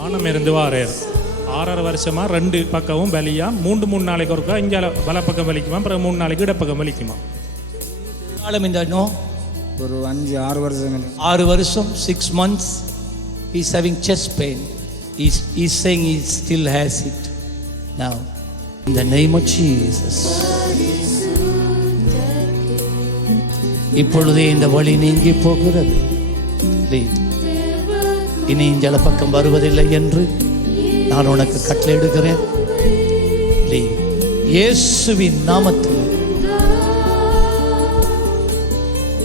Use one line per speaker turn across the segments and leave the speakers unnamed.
மனம் இருந்து வாரேர் ஆறரை வருஷமா ரெண்டு பக்கமும் வலியா. மூன்று மூணு நாளைக்கு ஒருக்கா இங்கே வலப்பக்கம் வலிக்குமா அப்புறம் மூணு நாளைக்கு இடப்பக்கம் வலிக்குமா
காலம் இந்த நோ?
ஒரு அஞ்சு ஆறு வருஷம்.
ஆறு வருஷம் six months is having chest pain is is saying he still has it now in the name of Jesus இப்பொழுதே இந்த வழி நீங்கி போகிறது. இனி இந்த பக்கம் வருவதில்லை என்று நான் உனக்கு கட்டளையிடுகிறேன். Leave. இயேசுவின் நாமத்தில்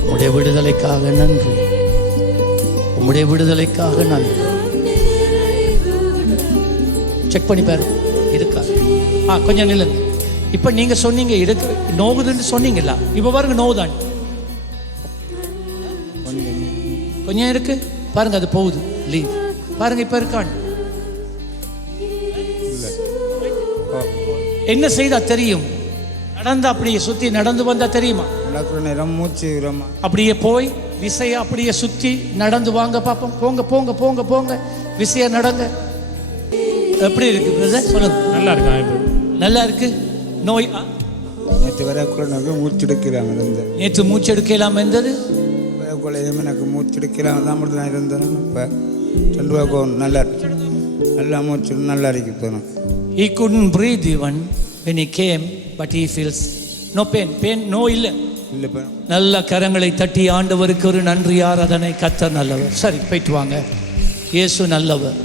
உம்முடைய விடுதலைக்காக நன்றி. உம்முடைய விடுதலைக்காக நன்றி. செக் பண்ணி பாரு. இருக்கா? ஆ கொஞ்சம் நில்லுங்க இப்போ நீங்க சொன்னீங்க இருக்கு நோகுதுன்னு சொன்னீங்கல்ல? இப்போ பாருங்க நோவுதான்
கொஞ்சம்
இருக்கு. பாருங்க அது போகுது. லீவ் பாருங்க இப்போ இருக்கான்.
இல்லை ஓ
என்ன செய்தா தெரியும்? நடந்து அப்படியே சுத்தி நடந்து வந்தா தெரியுமா?
நேரம் மூச்சு விரமா
அப்படியே போய் விசைய அப்படியே சுத்தி நடந்து வாங்க பாப்போம். போங்க போங்க போங்க போங்க. விசைய நடங்க. எப்படி இருக்கு சொல்லுங்க.
நல்லா இருக்கான் இப்போ
நல்லா இருக்கு. நோய் ஆ,
நேற்று வரக்குள்ள எனக்கு மூச்செடுக்கிறாங்க இருந்தேன்
நேற்று மூச்செடுக்க இல்லாம இருந்தது?
எனக்கு மூச்செடுக்கிறாங்க தான் தான் இருந்தேன் இப்போ ரூபா போகணும் நல்லா நல்லா மூச்சு நல்லா இருக்கு இப்போ எனக்கு
he couldn't breathe even when he came but he feels no pain. Pain no இல்லை.
இல்லை
நல்ல கரங்களை தட்டி ஆண்டவருக்கு ஒரு நன்றி ஆராதனை. கத்தர் நல்லவர். சரி போயிட்டு வாங்க. இயேசு நல்லவர்.